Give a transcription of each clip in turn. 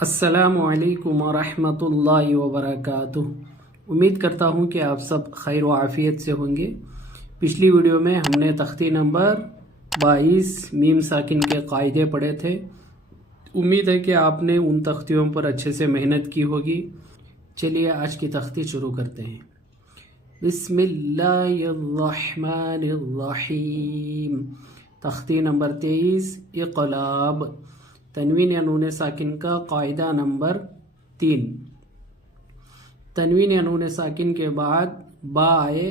अस्सलामुअलैकुम वरहमतुल्लाहि वबरकातुह। उम्मीद करता हूँ कि आप सब खैर व आफियत से होंगे। पिछली वीडियो में हमने तख्ती नंबर 22 मीम साकिन के कायदे पढ़े थे। उम्मीद है कि आपने उन तख्तियों पर अच्छे से मेहनत की होगी। चलिए आज की तख्ती शुरू करते हैं। बिस्मिल्लाहिर्रहमानिर्रहीम। तख्ती नंबर 23 इक़लाब। तनवीन या नून साकिन का कायदा नंबर 3। तनवीन या नून साकिन के बाद बा आए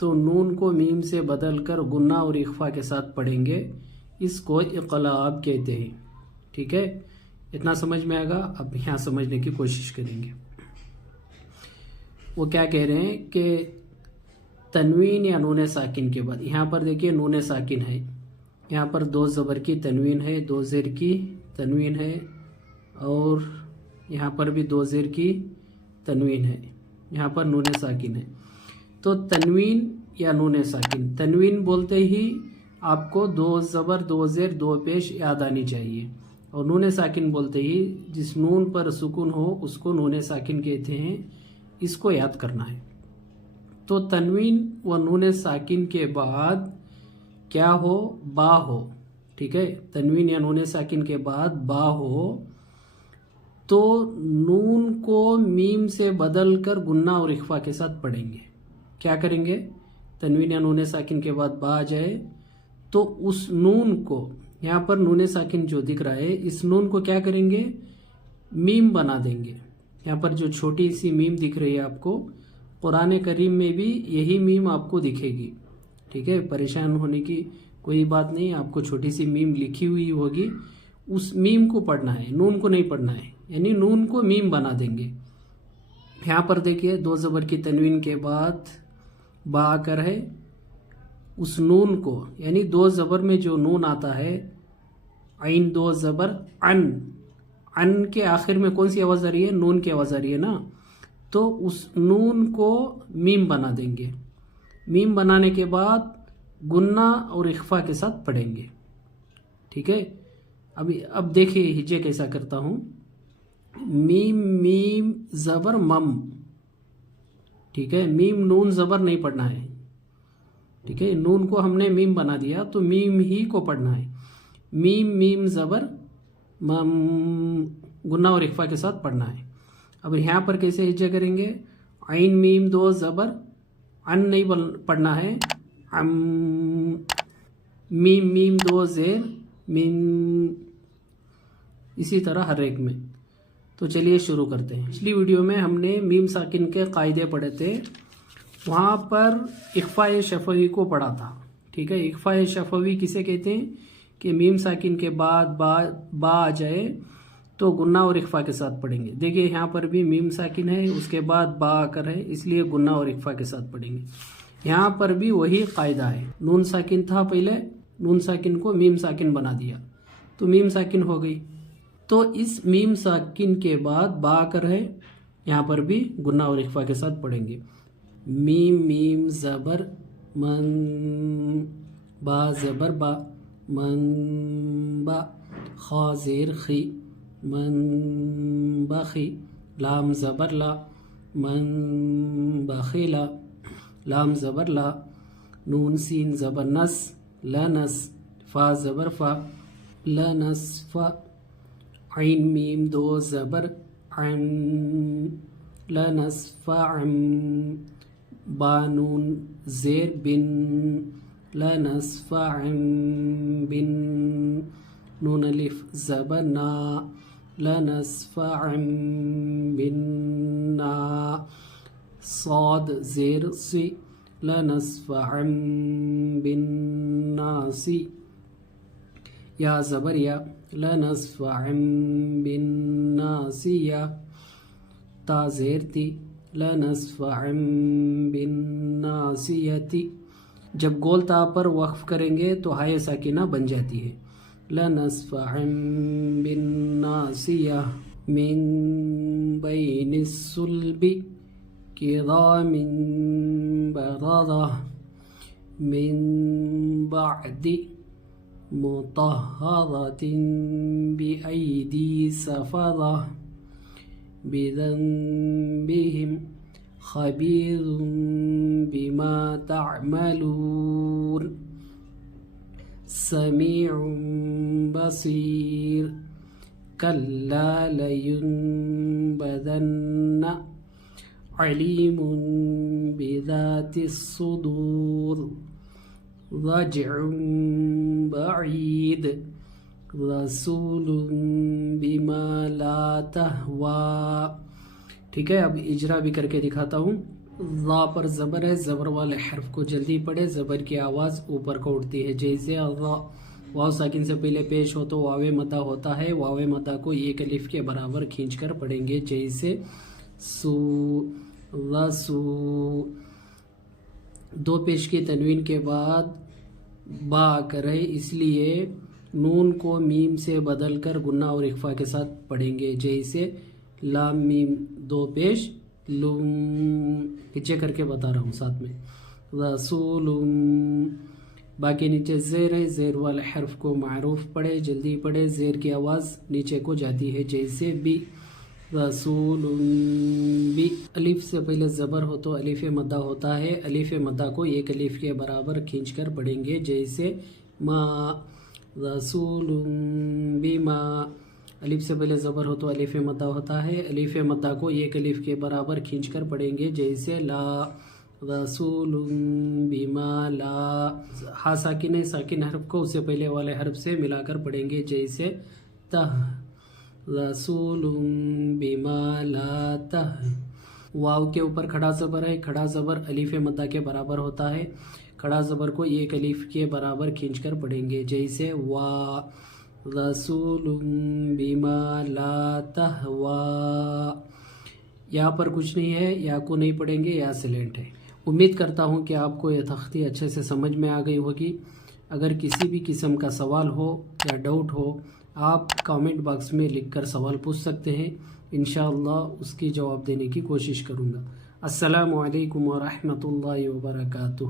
तो नून को मीम से बदल कर गुन्ना और इख्फा के साथ पढ़ेंगे। इसको इक़लाब कहते हैं। ठीक है, इतना समझ में आएगा। अब यहाँ समझने की कोशिश करेंगे। वो क्या कह रहे हैं कि तनवीन या नून साकिन के बाद यहाँ पर देखिए नून साकिन है, यहाँ पर 2 ज़बर की तनवीन है, 2 ज़ेर की तनवीन है और यहाँ पर भी 2 ज़ेर की तनवीन है। यहाँ पर नून साकिन है। तो तनवीन या नून साकिन, तनवीन बोलते ही आपको 2 ज़बर 2 ज़ेर 2 पेश याद आनी चाहिए। और नून साकिन बोलते ही जिस नून पर सुकून हो उसको नून साकिन कहते हैं। इसको याद करना है। तो तनवीन व नून साकिन के बाद क्या हो? बा हो। ठीक है, तनवीन या नून साकिन के बाद बा हो तो नून को मीम से बदल कर गुन्ना और इख्फा के साथ पढ़ेंगे। क्या करेंगे? तनवीन या नून साकिन के बाद बा आ जाए तो उस नून को, यहाँ पर नून साकिन जो दिख रहा है, इस नून को क्या करेंगे? मीम बना देंगे। यहाँ पर जो छोटी सी मीम दिख रही है आपको, कुरान करीम में भी यही मीम आपको दिखेगी। ठीक है, परेशान होने की कोई बात नहीं। आपको छोटी सी मीम लिखी हुई होगी, उस मीम को पढ़ना है, नून को नहीं पढ़ना है। यानी नून को मीम बना देंगे। यहाँ पर देखिए 2 ज़बर की तनवीन के बाद बा आकर है, उस नून को, यानी 2 ज़बर में जो नून आता है, आइन 2 ज़बर अन, अन के आखिर में कौन सी आवाज़ आ रही है? नून की आवाज़ आ रही है ना। तो उस नून को मीम बना देंगे। मीम बनाने के बाद गुन्ना और इख्फा के साथ पढ़ेंगे। ठीक है, अब देखिए हिज्जे कैसा करता हूँ। मीम मीम ज़बर मम। ठीक है, मीम नून ज़बर नहीं पढ़ना है। ठीक है, नून को हमने मीम बना दिया तो मीम ही को पढ़ना है। मीम मीम ज़बर मम, गुन्ना और इख्फा के साथ पढ़ना है। अब यहाँ पर कैसे हिज्जे करेंगे? आइन मीम 2 ज़बर, अन नहीं पढ़ना है। मीम मीम 2 ज़ेर मीम, इसी तरह हर एक में। तो चलिए शुरू करते हैं। पिछली वीडियो में हमने मीम साकिन के कायदे पढ़े थे। वहाँ पर इख्फा शफवी को पढ़ा था। ठीक है, इख्फा शफवी किसे कहते हैं? कि मीम साकिन के बाद बा आ जाए तो गुन्ना और इख्फा के साथ पढ़ेंगे। देखिए यहाँ पर भी मीम साकिन है, उसके बाद बा आकर है, इसलिए गुन्ना और इख्फा के साथ पढ़ेंगे। यहाँ पर भी वही कायदा है। नून साकिन था पहले, नून साकिन को मीम साकिन बना दिया तो मीम साकिन हो गई। तो इस मीम साकिन के बाद बा आकर है, यहाँ पर भी गुन्ना और इख्फा के साथ पढ़ेंगे। मीम मीम ज़बर मन, बा ज़बर बा, मन बा, खा ज़ेर खी, मन बखी, लाम ज़बर ला, मन बखीला, लाम ज़बर ला, नून सीन ज़बर नस, लनस, फा ज़बर फा, लनस फा, आइन मीम 2 ज़बर अन, लनस फ़अम, बा नून ज़ेर बिन, लनस फ़अम बिन, नून अलिफ ज़बर ना, लनस फ़अम बिन ना, साद ज़ेर सी, लनस्फ़अम बिन नासी, या ज़बर या, लनस्फ़अम बिन नासिया, ता ज़ेर ती, लनस्फ़अम बिन नासियती। जब गोल ता पर वक्फ करेंगे तो हाय साकिना बन जाती है। लनस्फ़अम बिन नासिया, मिन बैनिस सुल्बी किरामिन बररा, मिन बादी मुतहहरतिन बिअयदी सफरा, بذنبهم خبير بما تعملون سميع بصير كلا لينبذن عليم بذات الصدور رجع بعيد رسول بما لا تهوى. ٹھیک ہے, اب اجرا بھی کر کے دکھاتا ہوں. ذا پر زبر ہے, زبر والے حرف کو جلدی پڑھے, زبر کی آواز اوپر کو اٹھتی ہے. جیسے واو ساکن سے پہلے پیش ہو تو واو مدہ ہوتا ہے, واو مدہ کو ایک الف کے برابر کھینچ کر پڑھیں گے. جیسے سو رسو. دو پیش کی تنوین کے بعد با کر ہے, اس لیے نون کو میم سے بدل کر گنہ اور اخفا کے ساتھ پڑھیں گے. جیسے لام میم دو پیش لم, پیچھے کر کے بتا رہا ہوں ساتھ میں, رسول. باقی نیچے زیر ہے, زیر والے حرف کو معروف پڑھے, جلدی پڑھے, زیر کی آواز نیچے کو جاتی ہے. جیسے بی رسول بی. الف سے پہلے زبر ہو تو الف مدہ ہوتا ہے, الف مدہ کو ایک الف کے برابر کھینچ کر پڑھیں گے. جیسے ما رسول بما. الف سے پہلے زبر ہو تو الف مدہ ہوتا ہے, الف مدہ کو ایک الف کے برابر کھینچ کر پڑھیں گے. جیسے لا رسول بما لا. ہا ساکن ہے, ساکن حرف کو اس سے پہلے والے حرف سے ملا کر پڑھیں گے. جیسے تہ رسول بما لا تہ. واو کے اوپر کھڑا زبر ہے, کھڑا زبر الف مدہ کے برابر ہوتا ہے, کھڑا زبر کو ایک الف کے برابر کھینچ کر پڑھیں گے. جیسے وا رسول بما لا تہوا. یہاں پر کچھ نہیں ہے, یا کو نہیں پڑھیں گے, یا سیلنٹ ہے. امید کرتا ہوں کہ آپ کو یہ تختی اچھے سے سمجھ میں آ گئی ہوگی. اگر کسی بھی قسم کا سوال ہو یا ڈاؤٹ ہو, آپ کامنٹ باکس میں لکھ کر سوال پوچھ سکتے ہیں. انشاءاللہ اس کی جواب دینے کی کوشش کروں گا. السلام علیکم ورحمۃ اللہ وبرکاتہ.